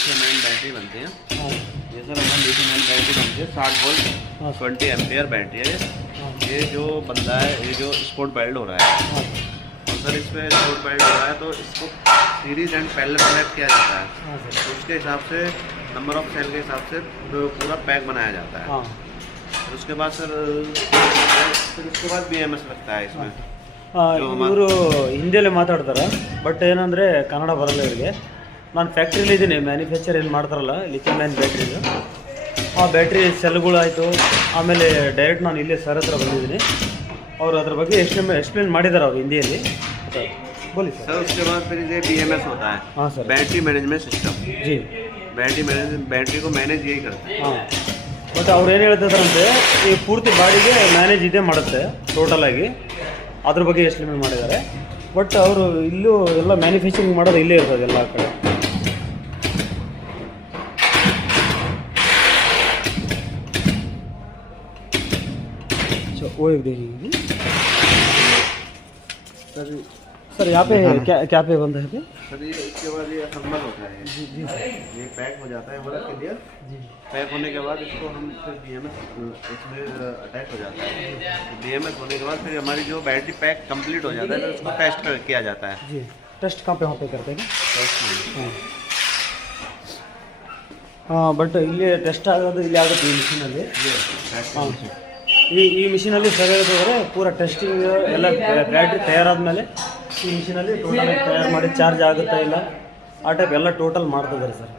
Lithium ion battery बनती है। ये सर हमारी लिथियम आयन बैटरी बनती है 60 वोल्ट 20 एम्पियर बैटरी है। ये जो बंदा है, ये जो स्पोर्ट बेल्ट हो रहा है और सर इस पर स्पोर्ट बेल्ट हो रहा है तो इसको सीरीज एंड पैरेलल कनेक्ट किया जाता है। तो उसके हिसाब से नंबर ऑफ सेल के हिसाब से पूरा पैक बनाया जाता है। उसके बाद सर फिर उसके बाद BMS लगता है इसमें। ಇವರು ಹಿಂದಿಯಲ್ಲೇ ಮಾತಾಡ್ತಾರೆ, ಬಟ್ ಏನಂದರೆ ಕನ್ನಡ ಬರಲ್ಲ ಇವರಿಗೆ. ನಾನು ಫ್ಯಾಕ್ಟ್ರಿಲಿ ಇದ್ದೀನಿ, ಮ್ಯಾನುಫ್ಯಾಕ್ಚರ್ ಏನು ಮಾಡ್ತಾರಲ್ಲ ಲಿಥಿಯಂ ಅಯನ್ ಬ್ಯಾಟ್ರಿದು, ಆ ಬ್ಯಾಟ್ರಿ ಸೆಲ್ಗಳಾಯಿತು. ಆಮೇಲೆ ಡೈರೆಕ್ಟ್ ನಾನು ಇಲ್ಲೇ ಸರ್ ಹತ್ರ ಬಂದಿದ್ದೀನಿ. ಅವರು ಅದ್ರ ಬಗ್ಗೆ एक्सप्लेन ಮಾಡಿದ್ದಾರೆ ಅವರು ಹಿಂದಿಯಲ್ಲಿ. बोलिए सर। उसके बाद फिर ये BMS होता है। हाँ सर। Battery management system. जी, बैटरी को मैनेज यही करता है। ಹಾಂ, ಬಟ್ ಅವ್ರು ಏನು ಹೇಳ್ತಿದ್ದಾರಂತೆ, ಈ ಪೂರ್ತಿ ಬಾಡಿಗೆ ಮ್ಯಾನೇಜ್ ಇದೇ ಮಾಡುತ್ತೆ ಟೋಟಲಾಗಿ. ಅದ್ರ ಬಗ್ಗೆ ಎಕ್ಸ್ಪ್ಲೇನ್ ಮಾಡಿದ್ದಾರೆ. ಬಟ್ ಅವರು ಇಲ್ಲೂ ಎಲ್ಲ ಮ್ಯಾನುಫ್ಯಾಕ್ಚರಿಂಗ್ ಮಾಡೋದು ಇಲ್ಲೇ ಇರ್ತದೆ ಎಲ್ಲ ಕಡೆ. वो एक देखिए सर, यहाँ पे क्या पे बंद है सर? ये इसके बाद ये असेंबल होता है। जी जी सर, ये पैक हो जाता है हमारा क्लियर। जी, पैक होने के बाद इसको हम फिर BMS इसमें अटैच हो जाता है। BMS होने के बाद फिर हमारी जो बैटरी पैक कंप्लीट हो जाता है फिर उसको टेस्ट किया जाता है। जी, टेस्ट कहाँ पे वहाँ पे करते हैं? ಹಾಂ ಹಾಂ, ಬಟ್ ಇಲ್ಲಿ ಟೆಸ್ಟ್ ಆಗೋದು ಇಲ್ಲಿ ಆಗುತ್ತೆ ಈ ಮಿಷಿನಲ್ಲಿ. ಹಾಂ, ಈ ಮಿಷಿನಲ್ಲಿ ಸರ್ ಹೇಳ್ತಿದ್ರೆ ಪೂರ ಟೆಸ್ಟಿಂಗ್ ಎಲ್ಲ ಬ್ಯಾಟ್ರಿ ತಯಾರಾದಮೇಲೆ ಈ ಮಿಷಿನಲ್ಲಿ ಟೋಟಲ್ ತಯಾರು ಮಾಡಿ ಚಾರ್ಜ್ ಆಗುತ್ತಾ ಇಲ್ಲ ಆ ಟೈಪ್ ಎಲ್ಲ ಟೋಟಲ್ ಮಾಡ್ತಿದ್ದಾರೆ ಸರ್.